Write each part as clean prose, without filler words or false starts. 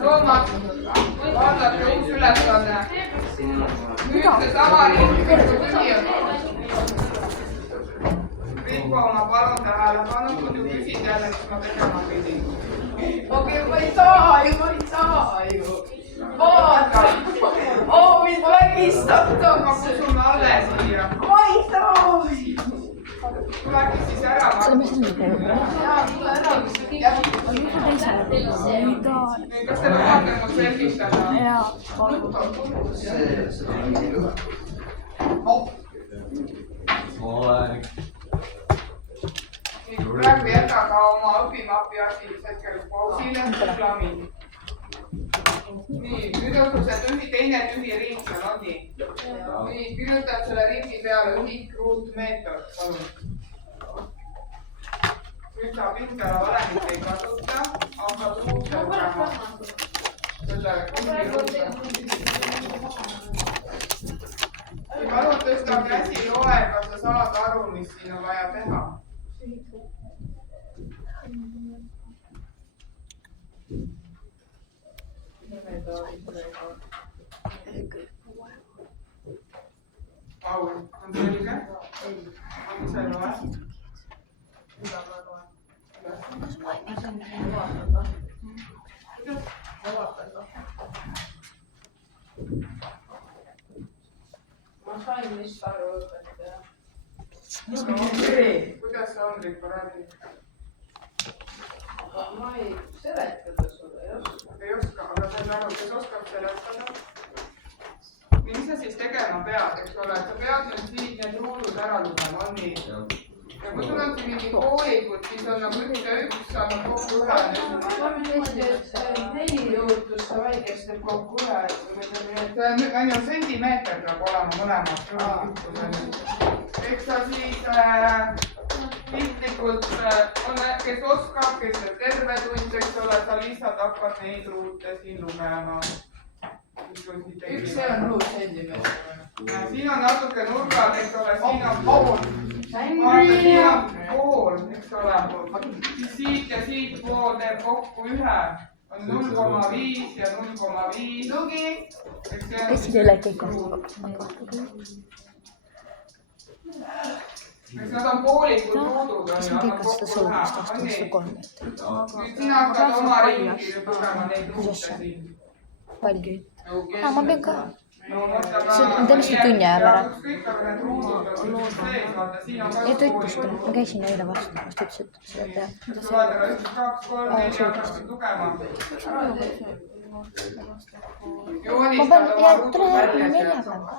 loomad, vaadake uus ülesanne. Nüüd seesama riikliku tühi on. Rikko oma palun tähelepanu, muidu küsid jälle, mis ma tegema pidin. Okei, ma ei saa ju. Vaata! Mind vägistatakse! Ma kutsun alle siia. Ma ei saa! Tulegi siis ära. Selle mis on nii? Jaa, tule ära. Kas te lubate mul selgitada? Jaa. Praegu jätaga oma õpimapi asi hetkel pausile. Nii, nüüd on see teine tühi ring seal on nii. Nii, kirjutad selle ringi peale ühikruutmeetod, palun. Nüüd sa pindala valemit ei kasuta, aga suurde lugema. Selle kundi ruuta. Palun tõsta käsi loe, kas sa saad aru, mis siin on vaja teha. Paul, on selge? Mis sa loed? Ma sain vist aru õpetaja. Kuidas see on, Rikko, räägi? Ma ei seletada sulle, ei oska. Ei oska, aga sain aru, kes oskab seletada? Mis sa siis tegema pead, eks ole, et sa pead nüüd siit need ruudud ära lugema, on nii? Ja kui sul on siin mingi koolikud, siis on nagu üks ja üks saanud kokku ühe. Ma tõesti, et 4 juurdus sa väikest teeb kokku ühe. Ainu sentimeeter peab olema mõlemad. Eks sa siis piltlikult on, kes oskab, kes on terve tund, eks ole, sa lihtsalt hakkad neid ruute siin lugema. Üks see on ruut sentimeeter. Siin on natuke nurgad, eks ole, siin on pool. Vaata, siin on pool, eks ole. Siit ja siit pool teeb kokku ühe. On 0,5 ja 0,5. Tugi. Kes üle kõik vastab? Eks nad on poolikud ruudud. Kas on kõik seda soovist aastast 3 meetrit? Nüüd sina hakkad oma ringi lugema neid ruute siin. Palju? Ma pean ka. See on tõesti tunni ajal ära. Ei, ta ütles, ma käisin eile vastu, ta ütles, et seda teha. Ma pean, tule järgmine neljapäev ka.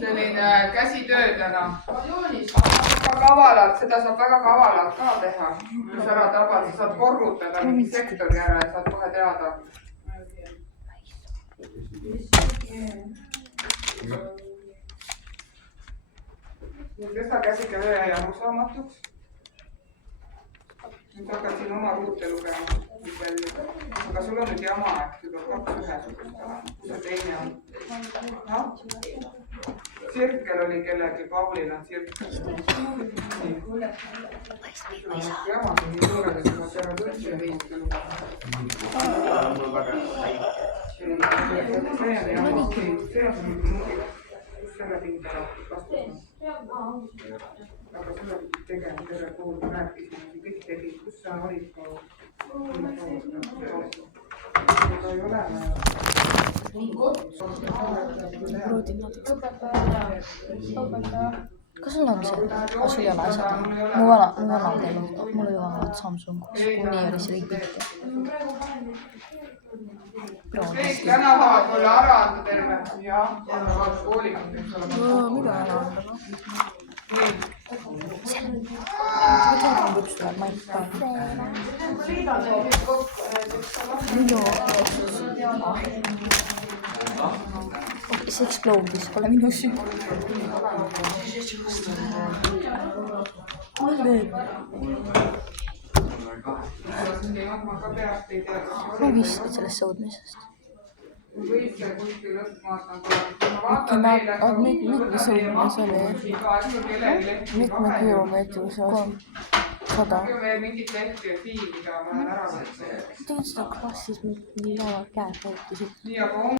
Selline käsitöö täna. Kavalalt, seda saab väga kavalalt ka teha. Kui sa ära tabad, sa saad korrutada mingi sektori ära ja saad kohe teada. Tõsta käsike üle ja arusaamatuks. Nüüd hakkad siin oma ruute lugema. Aga sul on nüüd jama, et juba 2 ühesugust olema. Kus see teine on? Tsirkel oli kellegi, Paulil on tsirkel. Jama siin nii suured, et ma terve tõesti ruute lugema. See on jama. See on mingi selle pindala vastus. Aga sulle pidid tegema terve kool, ma rääkisin, kõik tegid, kus sa olid kool. Aga ei ole Kas sul on see? Sul ei ole asjad? Mu vana teinud, mul oli vana Samsung, kuni oli see kõik pihti. Kõik tänavad mulle ära anda terve. Jah, annavad koolikud, eks ole. Mida ära anda? Ma ei tea. See eksplodis, pole minu süü. Ma vist sellest sõudmisest. Mitme kilomeetri see on? 100. äkki on veel mingit lehti ja fiil, mida ma olen ära võtnud. ma tegin seda klassis, nii laval käed täitisid. nii, aga